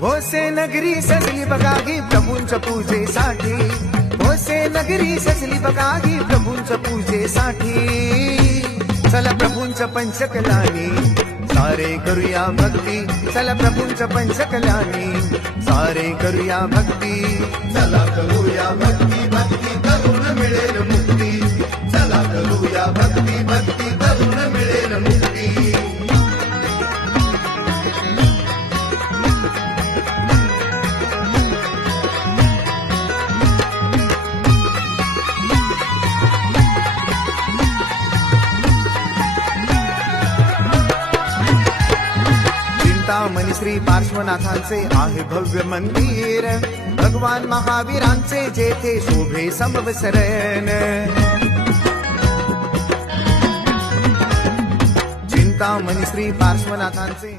भोसे नगरी सजली बघागी प्रभूंच पूजेसाठी. भोसे नगरी सजली बघागी प्रभूंच पूजेसाठी. चला प्रभूंच पंचकलानी सारे करूया भक्ती. चला प्रभूंच पंचकलानी सारे करूया भक्ती. चला करूया भक्ती भक्ती करून मिळेल मुक्ती. चला करूया भक्ती भक्ती करून मिळेल मुक्ती. चिंतामणी श्री पार्श्वनाथांचे आहे भव्य मंदिर. भगवान महावीरांचे जेथे शोभे समवसरण चिंतामणी श्री पार्श्वनाथांचे